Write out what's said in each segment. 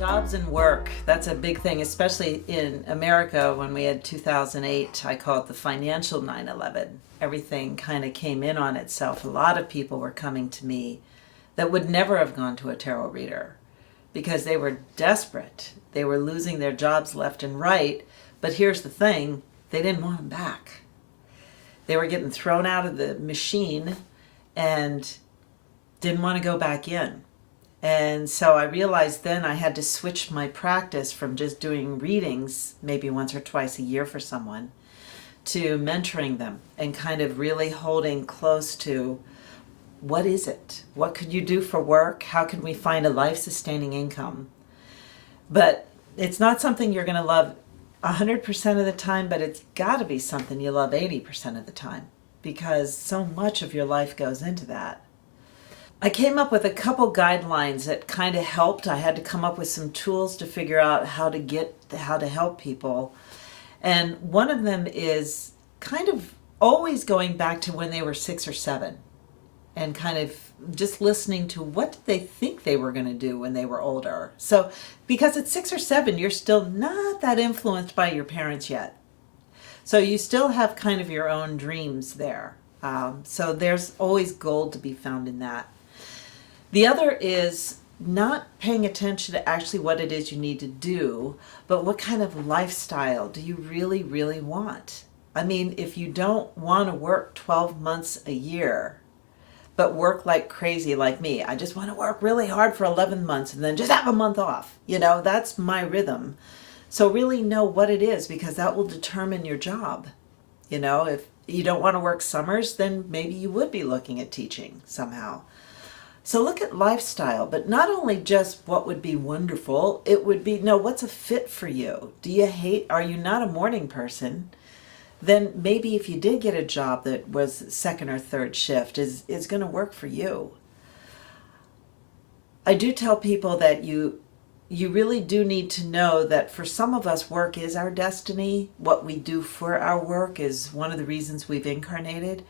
Jobs and work, that's a big thing, especially in America when we had 2008. I call it the financial 9/11. Everything kind of came in on itself. A lot of people were coming to me that would never have gone to a tarot reader because they were desperate. They were losing their jobs left and right. But here's the thing, they didn't want them back. They were getting thrown out of the machine and didn't want to go back in. And so I realized then I had to switch my practice from just doing readings maybe once or twice a year for someone to mentoring them and kind of really holding close to what is it? What could you do for work? How can we find a life-sustaining income? But it's not something you're going to love 100% of the time, but it's got to be something you love 80% of the time because so much of your life goes into that. I came up with a couple guidelines that kind of helped. I had to come up with some tools to figure out how to help people. And one of them is kind of always going back to when they were 6 or 7 and kind of just listening to what did they think they were going to do when they were older. So because at 6 or 7, you're still not that influenced by your parents yet. So you still have kind of your own dreams there. So there's always gold to be found in that. The other is not paying attention to actually what it is you need to do, but what kind of lifestyle do you really, really want? I mean, if you don't want to work 12 months a year, but work like crazy like me, I just want to work really hard for 11 months and then just have a month off. That's my rhythm. So really know what it is because that will determine your job. If you don't want to work summers, then maybe you would be looking at teaching somehow. So look at lifestyle, but not only just what would be wonderful, it would be, what's a fit for you? Are you not a morning person? Then maybe if you did get a job that was second or third shift is going to work for you. I do tell people that you really do need to know that for some of us, work is our destiny. What we do for our work is one of the reasons we've incarnated.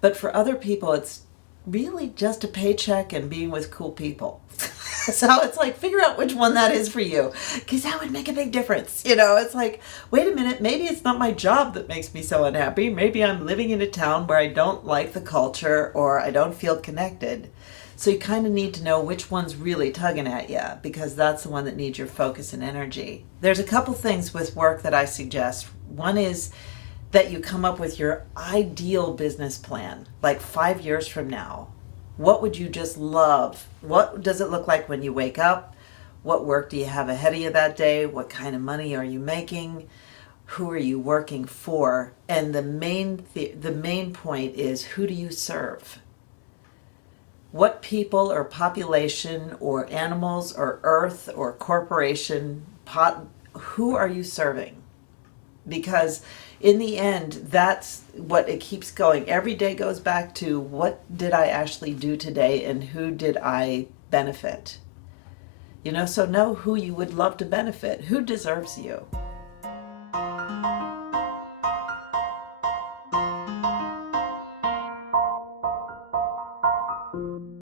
But for other people, it's really just a paycheck and being with cool people. So it's like, figure out which one that is for you, because that would make a big difference. It's like, wait a minute, maybe it's not my job that makes me so unhappy. Maybe I'm living in a town where I don't like the culture or I don't feel connected. So you kind of need to know which one's really tugging at you, because that's the one that needs your focus and energy. There's a couple things with work that I suggest. One is that you come up with your ideal business plan, like 5 years from now. What would you just love? What does it look like when you wake up? What work do you have ahead of you that day? What kind of money are you making? Who are you working for? And the main point is, who do you serve? What people or population or animals or earth or corporation, who are you serving? Because in the end, that's what it keeps going. Every day goes back to, what did I actually do today and who did I benefit? So know who you would love to benefit. Who deserves you?